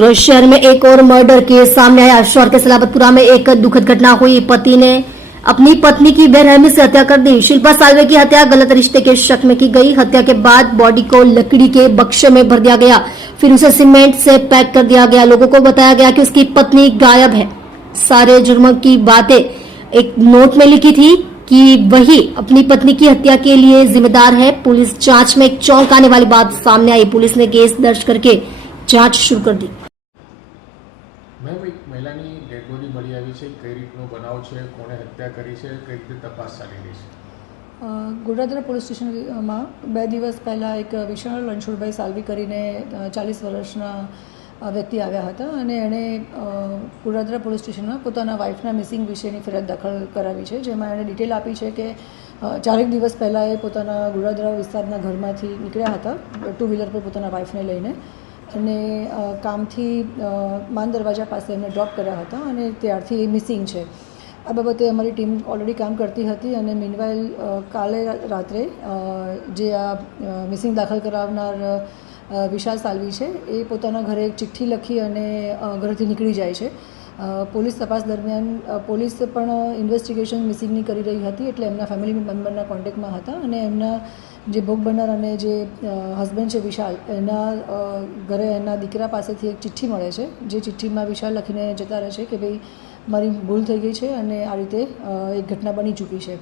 सूरत शहर में एक और मर्डर केस सामने आया। शहर के सलाबतपुरा में एक दुखद घटना हुई। पति ने अपनी पत्नी की बेरहमी से हत्या कर दी। शिल्पा साल्वे की हत्या गलत रिश्ते के शक में की गई। हत्या के बाद बॉडी को लकड़ी के बक्से में भर दिया गया, फिर उसे सीमेंट से पैक कर दिया गया। लोगों को बताया गया कि उसकी पत्नी गायब है। सारे जुर्म की बातें एक नोट में लिखी थी कि वही अपनी पत्नी की हत्या के लिए जिम्मेदार है। पुलिस जांच में एक चौंकाने वाली बात सामने आई। पुलिस ने केस दर्ज करके जांच शुरू कर दी। મેમ એક મહિલાની ડેડ બોડી મળી આવી છે, કઈ રીતનો બનાવ છે, કોણે હત્યા કરી છે, કઈ રીતે તપાસ ચાલી રહી છે? ગોડાદરા પોલીસ સ્ટેશનમાં 2 દિવસ પહેલાં એક વિશાળ રણછોડભાઈ સાલ્વી કરીને 40 વર્ષના વ્યક્તિ આવ્યા હતા અને એણે ગોડાદરા પોલીસ સ્ટેશનમાં પોતાના વાઇફના મિસિંગ વિશેની ફરિયાદ દાખલ કરાવી છે, જેમાં એણે ડિટેલ આપી છે કે 4 દિવસ પહેલાં એ પોતાના ગોડાદરા વિસ્તારના ઘરમાંથી નીકળ્યા હતા ટુ વ્હીલર પર પોતાના વાઇફને લઈને અને કામથી માન દરવાજા પાસે એમને ડ્રોપ કર્યા હતા અને ત્યારથી એ મિસિંગ છે। આ બાબતે અમારી ટીમ ઓલરેડી કામ કરતી હતી અને મીનવાઇલ કાલે રાત્રે જે આ મિસિંગ દાખલ કરાવનાર વિશાલ સાલ્વી છે એ પોતાના ઘરે એક ચિઠ્ઠી લખી અને ઘરેથી નીકળી જાય છે। પોલીસ તપાસ દરમિયાન પોલીસ પણ ઇન્વેસ્ટિગેશન મિસિંગની કરી રહી હતી, એટલે એમના ફેમિલી મેમ્બરના કોન્ટેક્ટમાં હતા અને એમના જે ભોગ બનનાર અને જે હસબન્ડ છે વિશાલ, એના ઘરે એના દીકરા પાસેથી એક ચિઠ્ઠી મળે છે, જે ચિઠ્ઠીમાં વિશાલ લખીને જતા રહે છે કે ભાઈ મારી ભૂલ થઈ ગઈ છે અને આ રીતે એક ઘટના બની ચૂકી છે।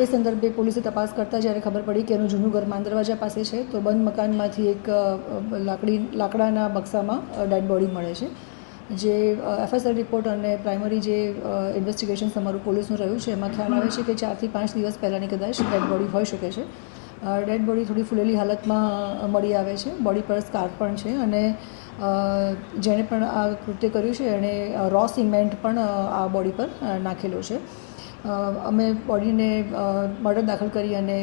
એ સંદર્ભે પોલીસે તપાસ કરતાં જ્યારે ખબર પડી કે એનું જૂનું ઘર માન દરવાજા પાસે છે, તો બંધ મકાનમાંથી એક લાકડાના બક્સામાં ડેડ બોડી મળે છે, જે FSR રિપોર્ટ અને પ્રાઇમરી જે ઇન્વેસ્ટિગેશન અમારું પોલીસનું રહ્યું છે એમાં ખ્યાલ આવે છે કે 4 થી 5 દિવસ પહેલાંની કદાચ ડેડ બોડી હોઈ શકે છે। ડેડ બોડી થોડી ફૂલેલી હાલતમાં મળી આવે છે, બોડી પર સ્કાર પણ છે અને જેણે પણ આ કૃત્ય કર્યું છે એણે રો સિમેન્ટ પણ આ બોડી પર નાખેલો છે। અમે બોડીને મર્ડર દાખલ કરી અને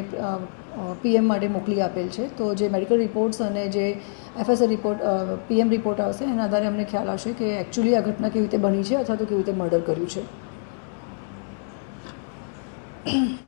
PM માટે મોકલી આપેલ છે, તો જે મેડિકલ રિપોર્ટ્સ અને જે FSR રિપોર્ટ PM રિપોર્ટ આવશે એના આધારે અમને ખ્યાલ આવશે કે એકચ્યુઅલી આ ઘટના કેવી રીતે બની છે અથવા તો કેવી રીતે મર્ડર કર્યું છે।